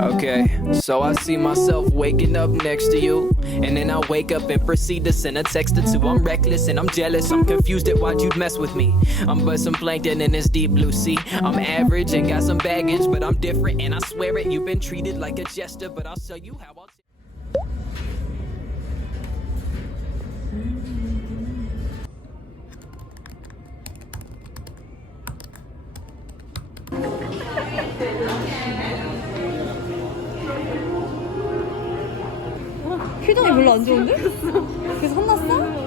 Okay, so I see myself waking up next to you, and then I wake up and proceed to send a text or two. I'm reckless and I'm jealous, I'm confused at why'd you mess with me. I'm but some plankton in this deep blue sea. I'm average and got some baggage, but I'm different and I swear it. You've been treated like a jester, but I'll show you how I'll... 표정이 별로 안 좋은데? 그래서 혼났어?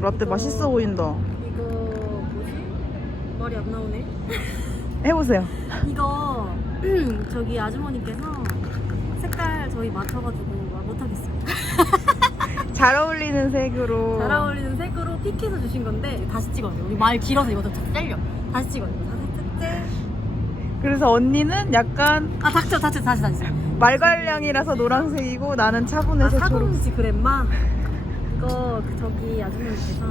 라떼 맛있어 보인다. 이거 뭐지? 말이 안 나오네. 해보세요. 이거 저기 아주머니께서 색깔 저희 맞춰가지고 못하겠어요. 잘 어울리는 색으로. 잘 어울리는 색으로 픽해서 주신 건데 다시 찍어야 돼요. 우리 말 길어서 이거 좀 잘려. 다시 찍어야 돼요. 다시. 그래서 언니는 약간 아 닥쳐 다시. 말괄량이라서 노란색이고 나는 차분해서 초록. 4.5g마. 이거 저기 아주머니께서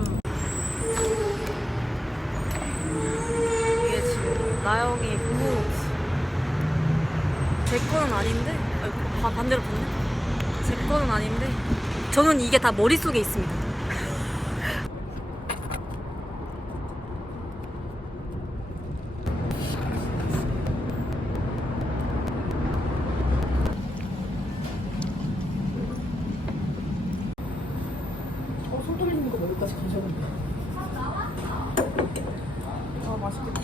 이게 지금 나영이 부모 제 거는 아닌데 반대로 봤네. 제 거는 아닌데 저는 이게 다 머릿속에 있습니다. 손 돌리는 거 머리까지 가져간다. 아 맛있겠다.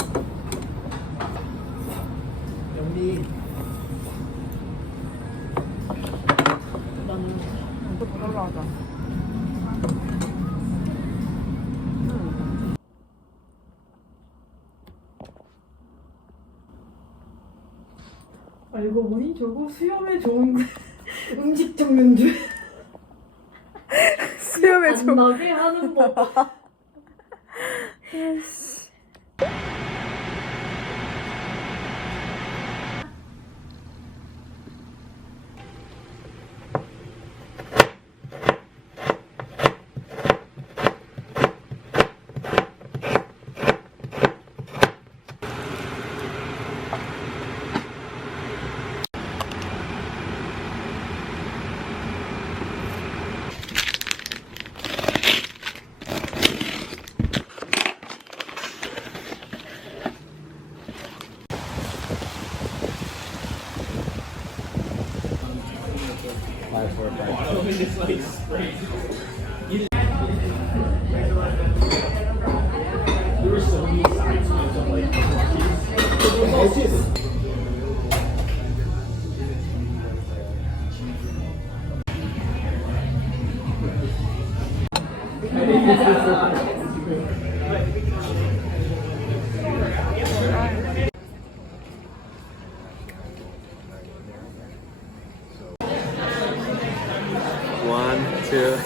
여기 나는 이거 더 달라하자. 알고 보니 저거 수염에 좋은 음식 적는 줄. 수염에 안 나게 하는 법. One, two.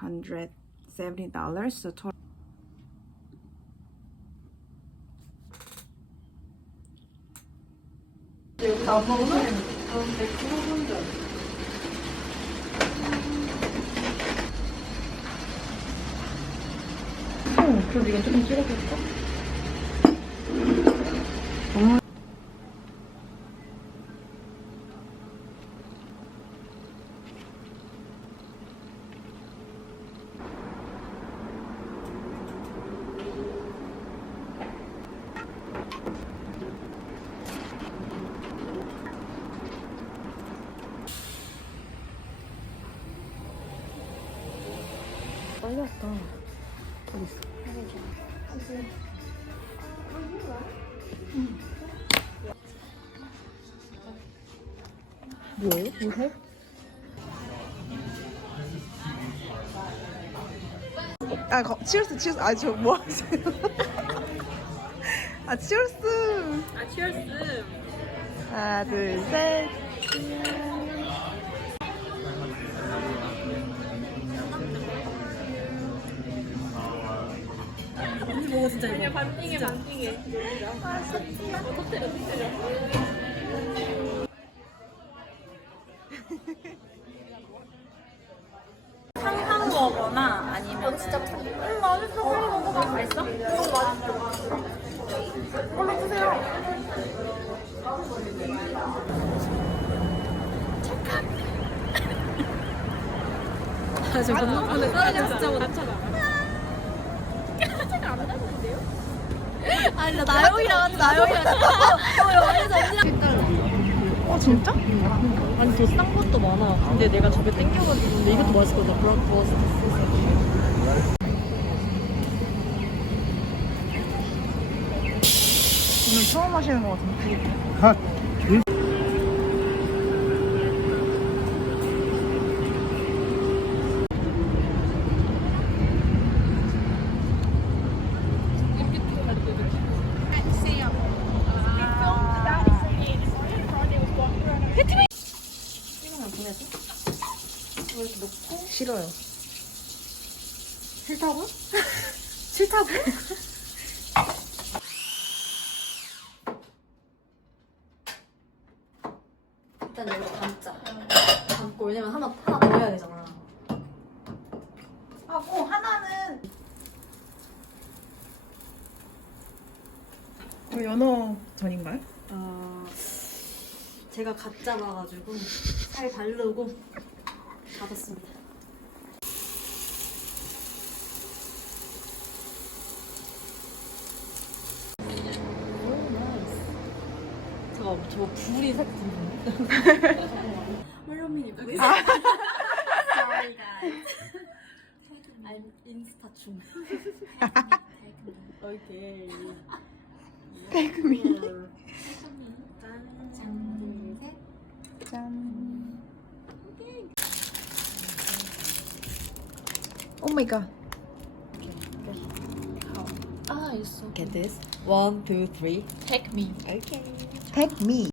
$170. So total. 안 먹어서? 맥주 혼자. 그럼 이건 조금 찍어볼까? 빨리 왔다. 어디 있어? 뭐예요? 뭐해? 치얼스 치얼스. 아 저 뭐 하세요? 아 치얼스. 아, 치얼스. 하나 둘 셋. 이거 진짜 이거. 반띵해, 반띵해. 탕탕 먹거나 아니면 진짜 맛있어. 맛있어? 맛있어. 이걸로 주세요. 아, 저 건너편에 사람이 진짜 많잖아. 아니 나 나영이랑 왔는데 나영이랑 여기서 언니랑 진짜? 아니 더 싼 것도 많아. 근데 내가 저게 땡겨가지고 근데 이것도 맛있거든. 브라우스 오늘 처음 하시는 것 같은데. 싫어요. 싫다고? 싫다고? 일단 여기 담자. 담고 왜냐면 하나 더 해야 되잖아. 하고 하나는 연어 전인가요? 제가 갓 잡아가지고 살 바르고 잡았습니다. 잠깐만, 저거 불이 살짝 든데. 홀로민이 불이. Sorry guys. I'm 인스타 중. 오케이. 태그미. 짠. Oh my god. 아, 있어. Get this. 1, 2, 3. Take me. Okay. Take me.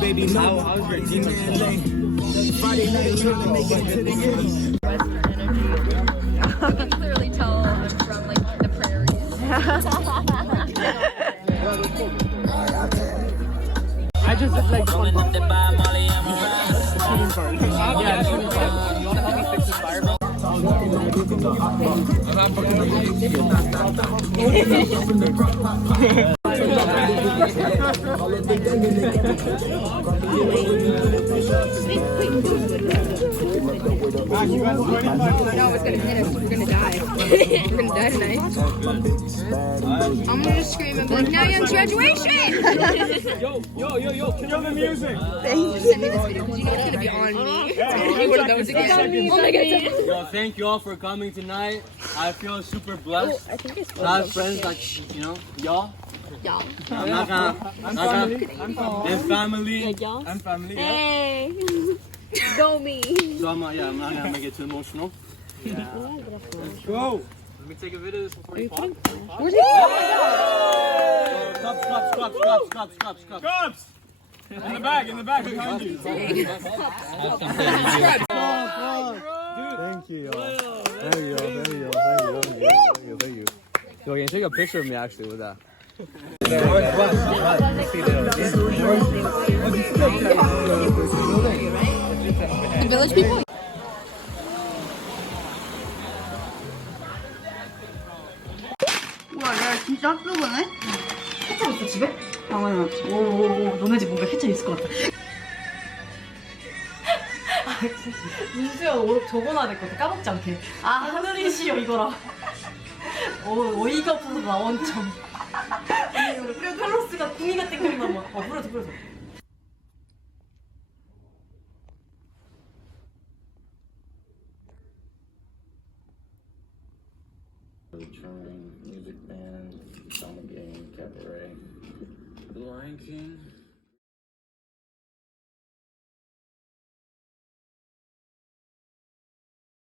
Baby, how how's your team Friday night trying to make it to the city. You can clearly tell I'm from like the prairies. I just did like the shooting part. Yeah, the shooting part. You want to help me fix this fire, bro? I'm not fucking No, it's gonna hit us. We're gonna die. We're gonna die tonight. I'm gonna just scream and be like, Nion's graduation! Kill the music. Send me this video because you know it's gonna be on me. It's gonna be one of those again. Oh my god. Yo, thank you all for coming tonight. I feel super blessed. I have friends like, you know, y'all. Y'all. I'm not gonna, and family. I'm family. Yeah. Hey. Go me. So I'm not gonna make it too emotional. Yeah. Let's go. Let me take a video of this before you pop. Cups. Cups. In the back behind you. Thank you, y'all. Thank you. Yo, can you take a picture of me actually with that? The village people? 우와, 야, 진짜 핫도그네? 케찹 있어, 집에? 당연하지. 오, 너네 집 뭔가 케찹 있을 것 같아. 민수야, 적어놔야 될 것 같아. 까먹지 않게. 아, 하늘이시여, 이거라. 어이가 없어서 나 원점. 아니, 우리 칼로스가 궁이가 땡겼나 봐. 뿌려줘. Touring, music band, drama game, cabaret. The Lion King.